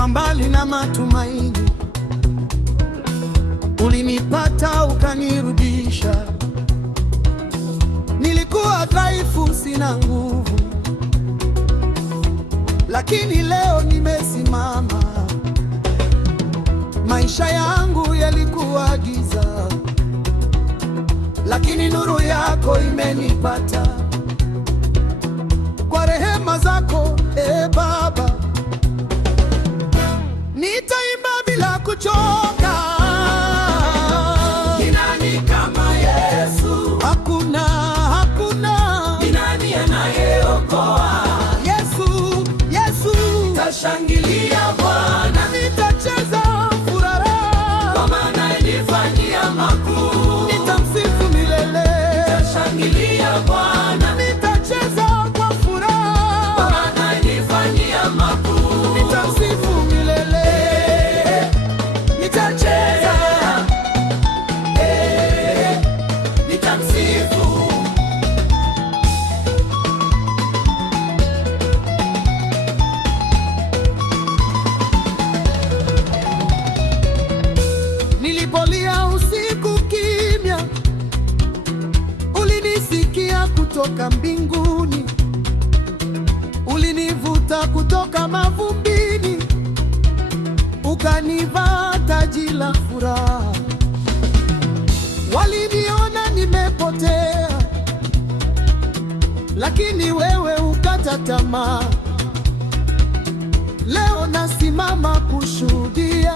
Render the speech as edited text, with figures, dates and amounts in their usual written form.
nilikuwa mbali na matumaini, ulinipata ukanirudisha. Nilikuwa dhaifu, sina nguvu, lakini leo nimesimama. Maisha yangu yalikuwa giza, lakini nuru yako imenipata. Kwa rehema zako, Baba, nitaimba bila kuchoka. Ni nani kama Yesu? Hakuna, hakuna. Ni nani anayeokoa? Yesu, Yesu. Tashangilia Bwana, Nitacheza furaha, kwa maana alifanyia makuu. nitamsifu milele. Tashangilia Bwana, Nitacheza kwa furaha, kwa maana alifanyia makuu. nitamsifu milele. Nitacheza, nitamsifu. Nilipolia usiku kimya, ulinisikia kutoka mbinguni. Ulinivuta kutoka mavumbini, ukanivaa taji la furaha. Waliniona nimepotea, lakini wewe ukata tamaa. Leo nasimama kushuhudia